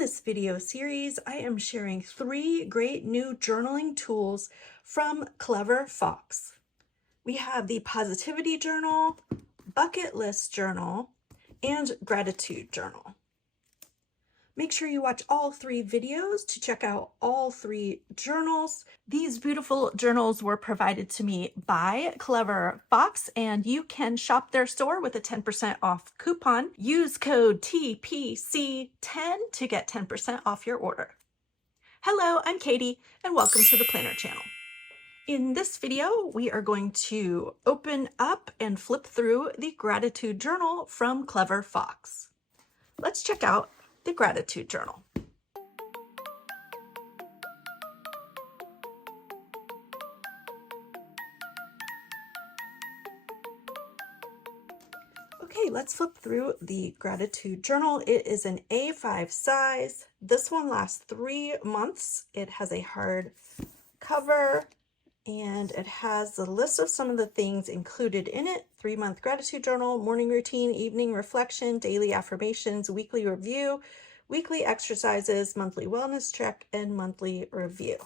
this video series, I am sharing 3 great new journaling tools from Clever Fox. We have the Positivity Journal, Bucket List Journal, and Gratitude Journal. Make sure you watch all 3 videos to check out all 3 journals. These beautiful journals were provided to me by Clever Fox, and you can shop their store with a 10% off coupon. Use code TPC10 to get 10% off your order. Hello, I'm Katie, and welcome to the Planner channel. In this video, we are going to open up and flip through the Gratitude Journal from Clever Fox. Let's check out the Gratitude Journal. Okay, let's flip through the Gratitude Journal. It is an A5 size. This one lasts 3 months. It has a hard cover and it has the list of some of the things included in it: 3-month gratitude journal, morning routine, evening reflection, daily affirmations, weekly review, weekly exercises, monthly wellness check, and monthly review.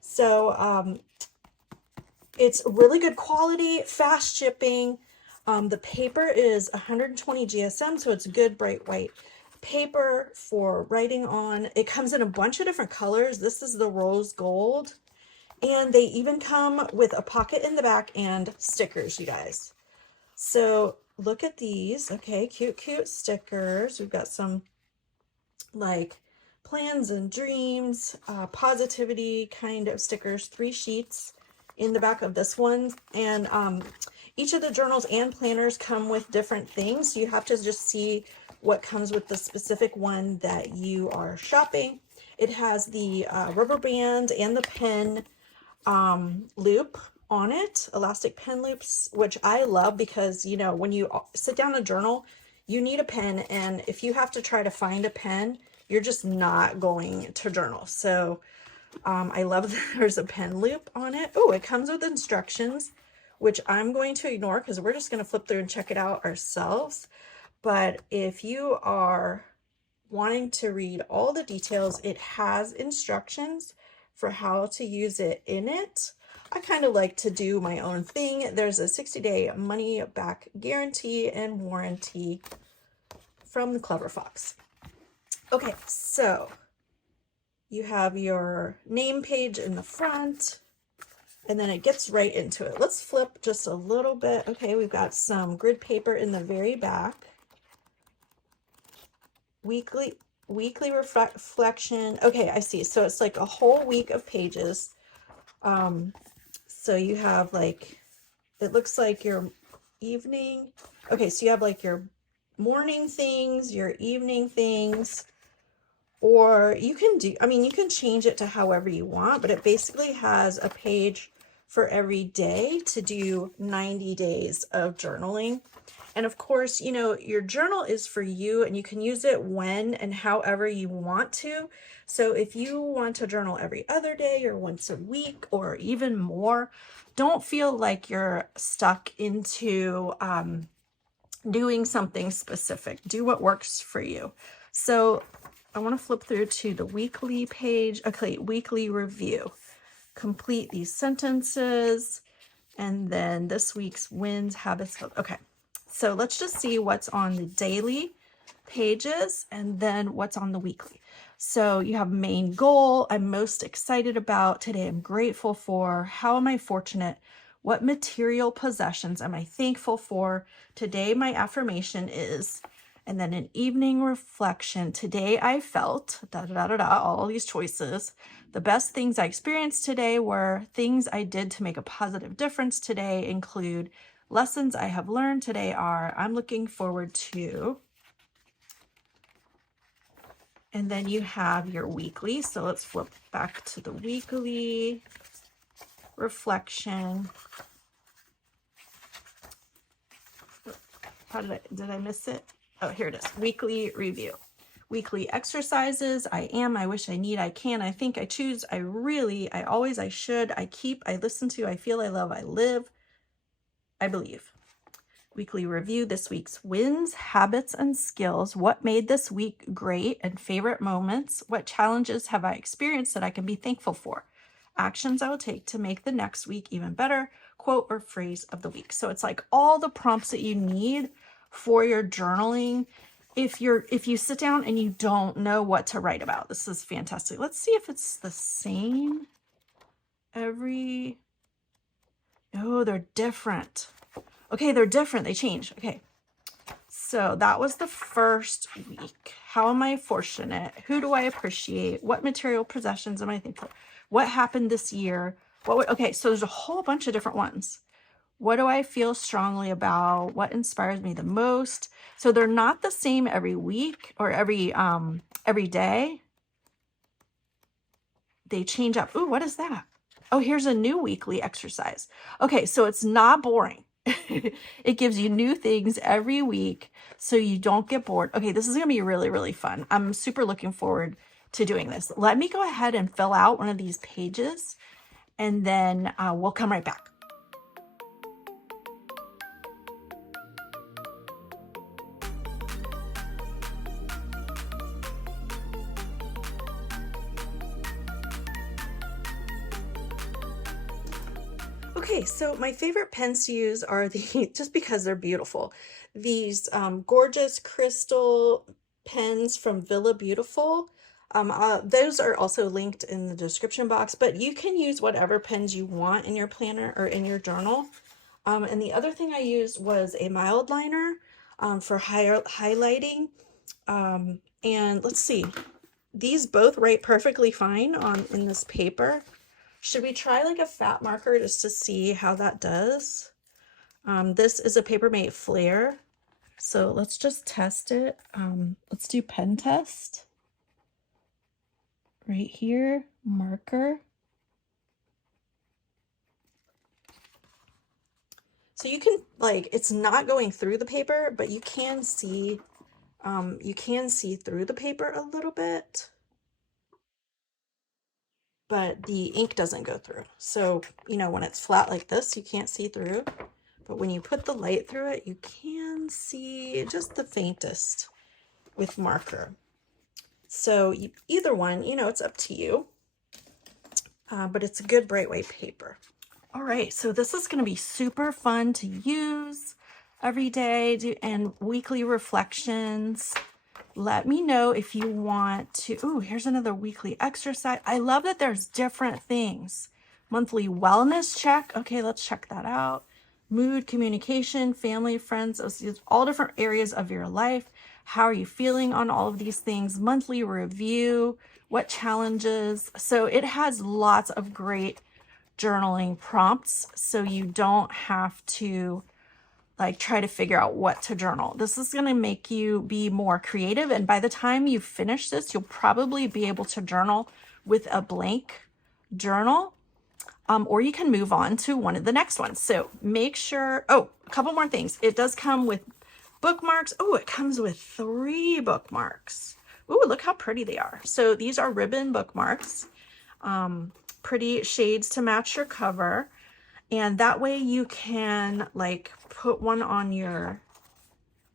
So it's really good quality, fast shipping. The paper is 120 GSM, so it's good bright white paper for writing on. It comes in a bunch of different colors. This is the rose gold. And they even come with a pocket in the back and stickers, you guys. So look at these. Okay, cute stickers. We've got some like plans and dreams, positivity kind of stickers, 3 sheets in the back of this one. And each of the journals and planners come with different things. You have to just see what comes with the specific one that you are shopping. It has the rubber band and the pen loop on it, elastic pen loops, which I love because, you know, when you sit down to journal, you need a pen, and if you have to try to find a pen, you're just not going to journal. So I love that there's a pen loop on it. Oh, it comes with instructions, which I'm going to ignore because we're just going to flip through and check it out ourselves. But if you are wanting to read all the details, it has instructions for how to use it in it. I kind of like to do my own thing. There's a 60-day money back guarantee and warranty from the Clever Fox. Okay, so you have your name page in the front, and then it gets right into it. Let's flip just a little bit. Okay, we've got some grid paper in the very back. Weekly reflection. Okay, I see. So it's like a whole week of pages. So you have like, it looks like your evening. Okay, so you have like your morning things, your evening things, or you can do, I mean, you can change it to however you want, but it basically has a page for every day to do 90 days of journaling. And of course, you know, your journal is for you and you can use it when and however you want to. So if you want to journal every other day or once a week or even more, don't feel like you're stuck into doing something specific. Do what works for you. So I want to flip through to the weekly page. Okay, weekly review. Complete these sentences. And then this week's wins, habits. Okay. So let's just see what's on the daily pages and then what's on the weekly. So you have main goal. I'm most excited about today. I'm grateful for. How am I fortunate? What material possessions am I thankful for? Today, my affirmation is, and then an evening reflection. Today I felt, all these choices. The best things I experienced today were things I did to make a positive difference today include lessons I have learned today are, I'm looking forward to. And then you have your weekly. So let's flip back to the weekly reflection. Did I miss it? Oh, here it is. Weekly review. Weekly exercises. I am, I wish, I need, I can, I think, I choose, I really, I always, I should, I keep, I listen to, I feel, I love, I live, I believe. weekly review, this week's wins, habits, and skills. What made this week great and favorite moments? What challenges have I experienced that I can be thankful for? Actions I will take to make the next week even better. Quote or phrase of the week. So it's like all the prompts that you need for your journaling. If you sit down and you don't know what to write about, this is fantastic. Let's see if it's the same every... Oh, they're different. Okay, they're different. They change. Okay. So that was the first week. How am I fortunate? Who do I appreciate? What material possessions am I thankful? What happened this year? Okay, so there's a whole bunch of different ones. What do I feel strongly about? What inspires me the most? So they're not the same every week or every day. They change up. Ooh, what is that? Oh, here's a new weekly exercise. Okay, so it's not boring. It gives you new things every week so you don't get bored. Okay, this is going to be really, really fun. I'm super looking forward to doing this. Let me go ahead and fill out one of these pages, and then we'll come right back. Okay, so my favorite pens to use are just because they're beautiful, these gorgeous crystal pens from Villa Beautiful. Those are also linked in the description box, but you can use whatever pens you want in your planner or in your journal. And the other thing I used was a mild liner for highlighting. And let's see, these both write perfectly fine in this paper. Should we try like a fat marker just to see how that does? This is a Papermate Flare. So let's just test it. Let's do pen test. Right here, marker. So you can, like, it's not going through the paper, but you can see through the paper a little bit. But the ink doesn't go through. So, you know, when it's flat like this, you can't see through. But when you put the light through it, you can see just the faintest with marker. So either one, you know, it's up to you. But it's a good bright white paper. All right, so this is going to be super fun to use every day and weekly reflections. Let me know if you want to. Ooh, here's another weekly exercise. I love that there's different things. Monthly wellness check. Okay, let's check that out. Mood, communication, family, friends, all different areas of your life. How are you feeling on all of these things? Monthly review. What challenges? So it has lots of great journaling prompts, so you don't have to like try to figure out what to journal. This is going to make you be more creative, and by the time you finish this, you'll probably be able to journal with a blank journal, or you can move on to one of the next ones. So make sure, oh, a couple more things. It does come with bookmarks. Oh, it comes with 3 bookmarks. Ooh, look how pretty they are. So these are ribbon bookmarks, pretty shades to match your cover. And that way you can like put one on your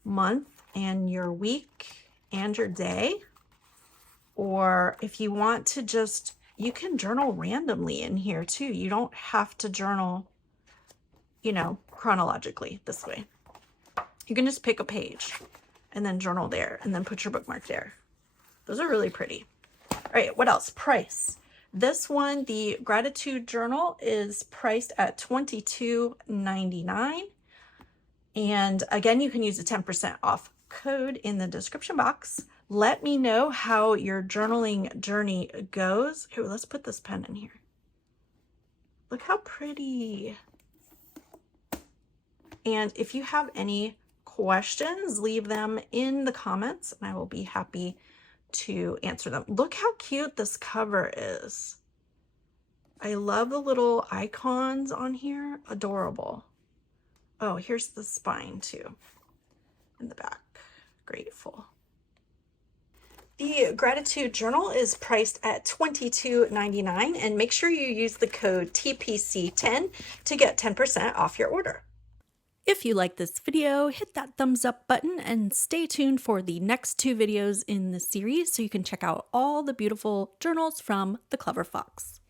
month and your week and your day. Or if you want to just, you can journal randomly in here too. You don't have to journal, you know, chronologically this way. You can just pick a page and then journal there and then put your bookmark there. Those are really pretty. All right, what else? Price. This one, the Gratitude Journal, is priced at $22.99. And again, you can use a 10% off code in the description box. Let me know how your journaling journey goes. Here, let's put this pen in here. Look how pretty. And if you have any questions, leave them in the comments and I will be happy to answer them. Look how cute this cover is. I love the little icons on here. Adorable. Oh, here's the spine too in the back. Grateful. The Gratitude Journal is priced at $22.99, and make sure you use the code TPC10 to get 10% off your order. If you like this video, hit that thumbs up button and stay tuned for the next 2 videos in the series so you can check out all the beautiful journals from the Clever Fox.